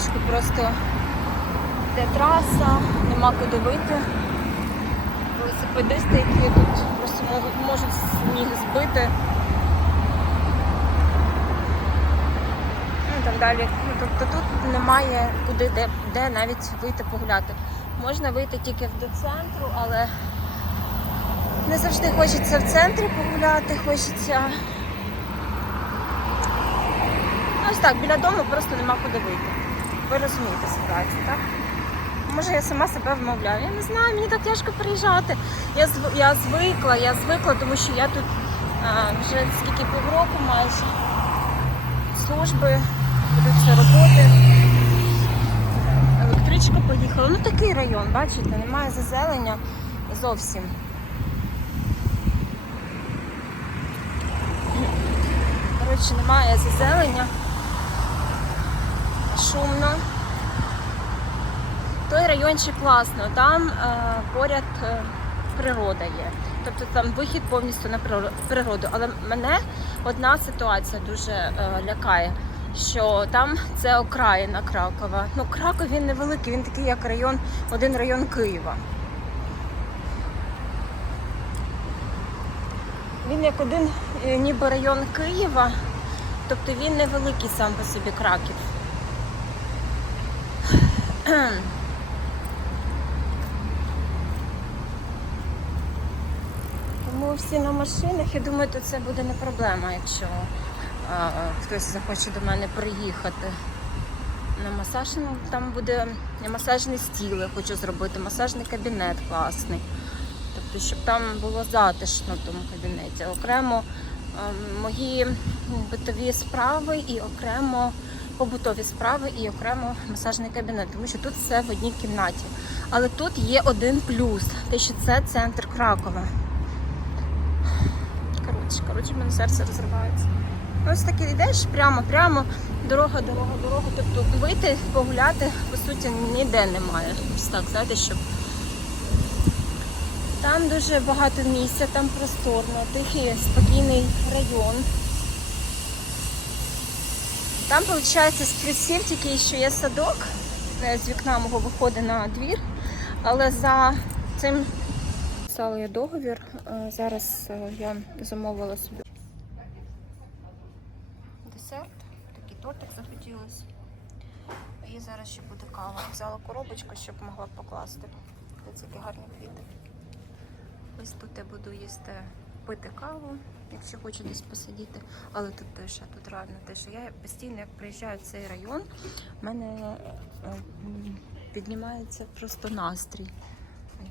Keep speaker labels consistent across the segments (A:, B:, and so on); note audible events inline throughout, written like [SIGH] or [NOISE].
A: Бочку просто де траса, нема куди вийти. Велосипедисти, які тут просто можуть, сніг збити. Ну так далі. Ну, тобто тут немає куди, де, де навіть вийти погуляти. Можна вийти тільки до центру, але не завжди хочеться в центрі погуляти, хочеться. Ну, ось так, біля дому просто нема куди вийти. Ви розумієте ситуацію, так? Може я сама себе вмовляю. Я не знаю, мені так тяжко приїжджати. Я я звикла, я звикла, тому що я тут а, вже скільки півроку майже служби, все роботи. Електричка поїхала. Ну такий район, бачите, немає зазелення зовсім. Коротше, немає зазелення. Шумно. Той райончик класно, там е, поряд е, природа є. Тобто там вихід повністю на природу. Але мене одна ситуація дуже е, лякає, що там це окраїна Кракова. Ну, Краков він невеликий, він такий, як район, один район Києва. Він як один ніби район Києва, тобто він невеликий сам по собі Краків. [CLEARS THROAT] Тому всі на машинах, я думаю, то це буде не проблема, якщо а, хтось захоче до мене приїхати на масаж. Там буде масажний стіл, я хочу зробити, масажний кабінет класний. Тобто, щоб там було затишно в тому кабінеті. Окремо ем, мої битові справи і окремо побутові справи і окремо масажний кабінет, тому що тут все в одній кімнаті. Але тут є один плюс, те, що це центр Кракова. Коротше, коротше, в мене серце розривається. Ось таки йдеш прямо, прямо, дорога, дорога, дорога. Тобто вийти, погуляти, по суті, ніде немає. Ось так, знаєте, щоб. Там дуже багато місця, там просторно, тихий, спокійний район. Там, виходить, з плюсів тільки що є садок, е, з вікна мого виходить на двір, але за цим писала я договір. Е, Зараз е, я замовила собі десерт, такий тортик захотілося. І зараз ще буде кава. Взяла коробочку, щоб могла покласти. Ось які гарні квіти. Ось тут я буду їсти пити каву, якщо хочу десь посидіти. Але тут теж, тут реально що я постійно, як приїжджаю в цей район, в мене е, піднімається просто настрій.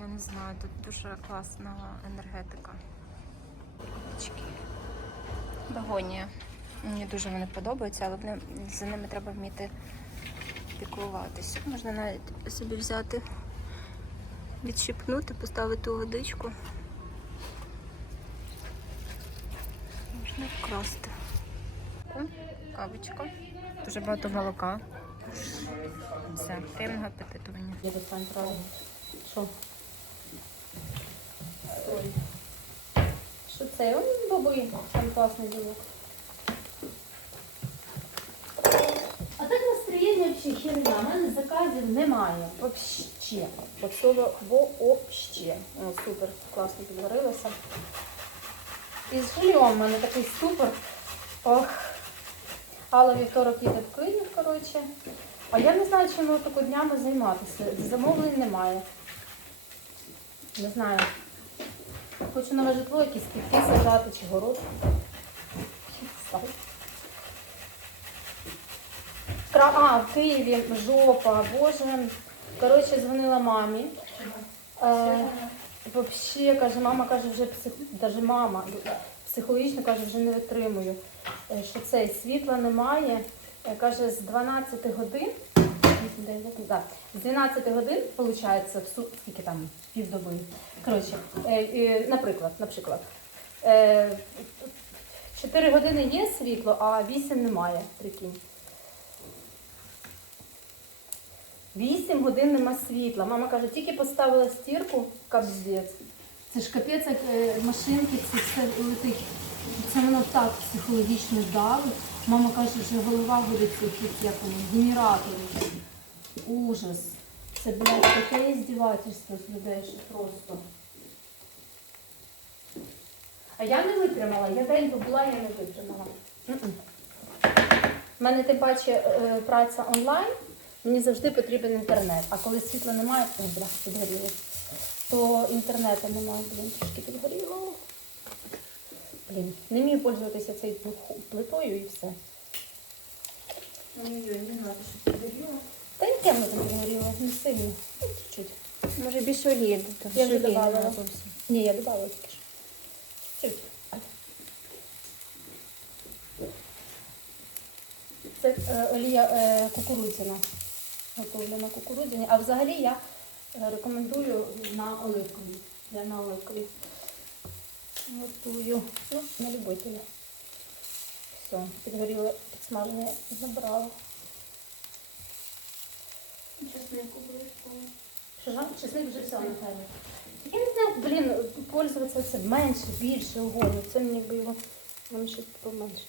A: Я не знаю, тут дуже класна енергетика. Багонія. Мені дуже вони подобаються, але за ними треба вміти піклуватися. Можна навіть собі взяти, відщипнути, поставити у водичку. Можна вкрасти. Кавочка. Дуже багато молока. Все, приємного апетиту мені.
B: Я достань правильно. Що? Що це? Он баби, там класний білок. А так настроєння взагалі херня. У мене заказів немає. Вообще. От вообще. О, супер, класно підварилося. І з жильом в мене такий супер. Ох. Алла вівторок їде в Київ, коротше. А я не знаю, чим таку днями займатися. Замовлень немає. Не знаю. Хочу нове житло, якісь квітки сажати чи город. Кра- А, в Києві жопа, боже. Коротше, дзвонила мамі. Е, Взагалі, каже, мама каже, вже псих... даже мама психологічно каже, вже не витримую. Е, Що це світла немає. Е, Каже, з 12 годин, да, з 12 годин, виходить, в су... скільки там, півдоби. Коротше, е, наприклад, наприклад, е, 4 години є світло, а 8 немає, прикинь. 8 годин нема світла. Мама каже, тільки поставила стірку, капздець. Це ж капець, як е, машинки, це все летить. Це воно так психологічно давить. Мама каже, що голова буде цих як вони. Ужас. Це, блядь, таке іздівательство з людей, що просто. А я не витримала, я день побула, я не витримала. У мене тим паче е, праця онлайн, мені завжди потрібен інтернет. А коли світла немає, ой, бля, підгоріло, то інтернету немає, блін, трошки підгоріло. Блін, не вмію пользуватися цією плитою і все.
A: Ой-ой, не треба, щоб підгоріло.
B: Та й темно там підгоріло, не сильно. Ну, чуть-чуть.
A: Може більше олії?
B: Я вже добавила. Ні, я додала тільки що. Чуть. Це е, олія е, кукурудзяна. Готовлена на кукурудзяні. А взагалі я е, рекомендую на оливковій. Я на оливковій готую. Ну, на любителя. Все, підгоріло, підсмажене забрала.
A: Чеснику обов'язково.
B: Що чесник вже все, Наталя. Я не знаю, блін, пользуватися це менше, більше, огонь. Це мені його воно щось поменше.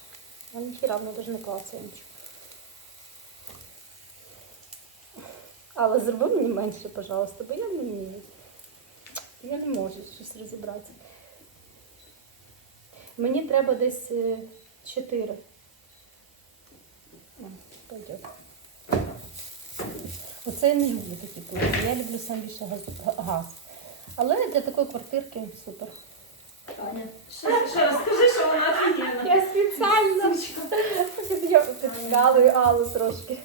B: А ніхіра воно навіть не клацає нічого. Але зроби мені менше, пожалуйста, бо я не вмію. Я не можу щось розібратися. Мені треба десь е, чотири. О, пойдет. Оце я не люблю такі плити. Я люблю сам більше газ. Але для такої квартирки супер.
A: Таня.
C: Ще, ще раз скажи, що вона офігенна.
B: Я спеціально [LAUGHS] я підкалую Аллу трошки.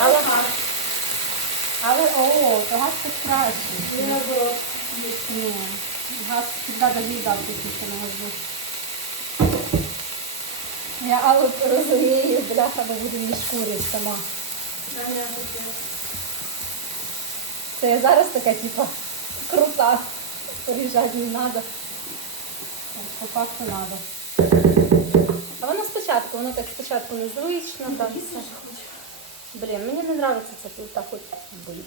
B: Але, але о, то газ тут краще. Ні, газ завжди доїдав тільки на газу. Я Аллу розумію, бляха, бо буду її шкурити сама. Це я зараз така, типа, крута. Поріжати не треба. По факту треба. А воно спочатку, воно так спочатку незвично, так все. Блін, мені не подобається це плита хоч бий.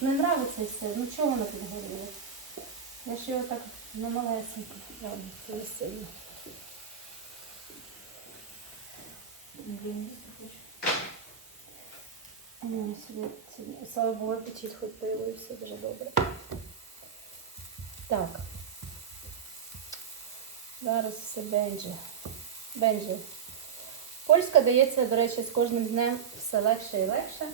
B: Не і все. Ну чого воно підгоріло? Я ж його так на малесенько. Ладно, це не сильно. Слава Богу, апетит хоч появився, дуже добре. Так. Зараз все Бенджі. Бенджі. Польська дається, до речі, з кожним днем все легше і легше.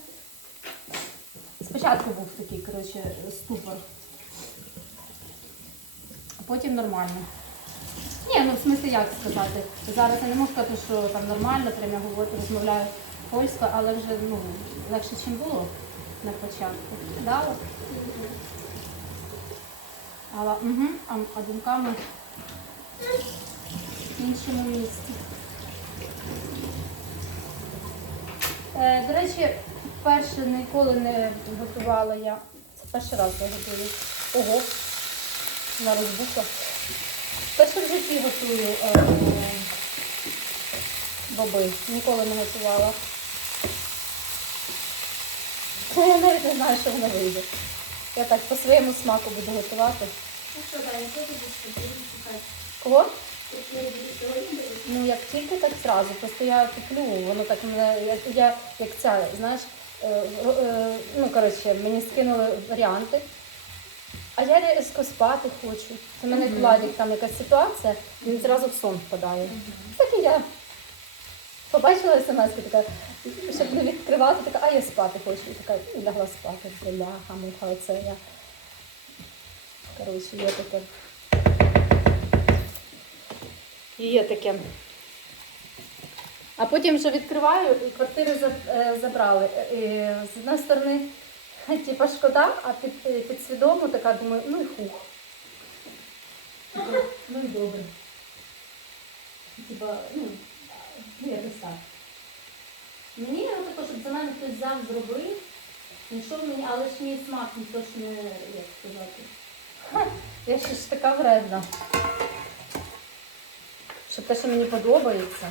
B: Спочатку був такий, коротше, ступор. Потім нормально. Ні, ну в смислі як сказати. Зараз я не можу сказати, що там нормально, прям я говорю, розмовляю польською, але вже ну, легше, ніж було на початку. Дало? Але угу, а, а думками в іншому місці. Е, до речі, перше ніколи не готувала я. Це перший раз я готую. Ого, на розбука. Перше в житті готую е, боби. Ніколи не готувала. [LAUGHS] Я навіть не знаю, що воно вийде. Я так по своєму смаку буду готувати.
C: Ну що, що ти будеш? Шукати.
B: Кого? Ну, як тільки так зразу, просто я туплю, воно так мене, я, я як ця, знаєш, ну, коротше, мені скинули варіанти, а я різко спати хочу. У мене як Владик, там якась ситуація, він зразу в сон впадає. Так і я побачила смс така, щоб не відкривати, така, а я спати хочу. І така, і лягла спати, бляха, муха, оце я. Коротше, є таке. Є таке. А потім вже відкриваю, і квартири е, забрали. І з однієї сторони, [LAUGHS] типа шкода, а під, е, підсвідомо така думаю, ну і хух. Ну і добре. Типа, ну, ну якось так. Мені тако, щоб за мене хтось взяв, зробив, знайшов мені, але ж мій смак не, як сказати. Ха, я ще ж така вредна. Щоб те, що мені подобається.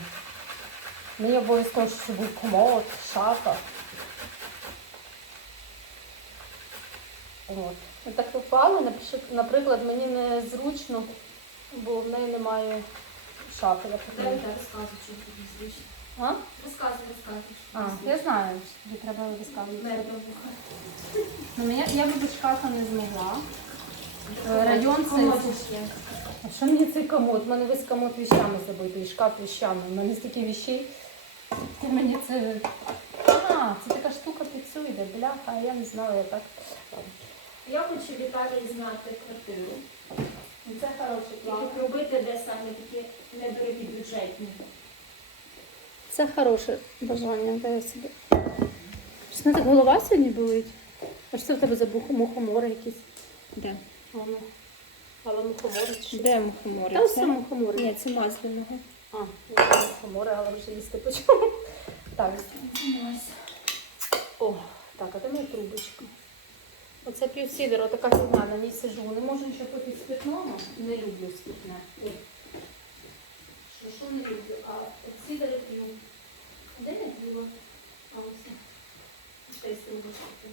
B: Мені обов'язково, щоб був комод, шафа. От. Так попало, наприклад, мені не зручно, бо в неї немає шафи.
C: Так розказуй, що тобі звично.
B: А?
C: Розказуй, розказуй.
B: А, я знаю, що тобі треба висказувати.
C: Мене.
B: Ну, мене, я би без шкафа не змогла. Е, Район це. А що мені цей комод? У мене весь комод віщами забитий, шкаф віщами. У мене стільки віщей. Ти мені це. А, це така штука під цю йде, бляха, а я не знала, я так.
C: Я хочу Віталії зняти квартиру.
B: Ну, Це хороший
C: І робити де саме такі недорогі бюджетні.
B: Це хороше бажання, дай я собі. Щось мене так голова сьогодні болить. А що це в тебе за мухомори якісь?
A: Де?
B: Воно. Але мухомори чи що?
A: Де мухомори?
B: Та все мухомори.
A: Ні, це масляного.
B: А, я але вже їсти почала. Так. О, так, а де моя трубочка? Оце п'ю сідер, отака фігня, на ній сижу. Не можу нічого пити з питного. Не люблю спітне. Що, що не люблю? А от сідери п'ю. Де я п'ю? А ось. Ще й з трубочки.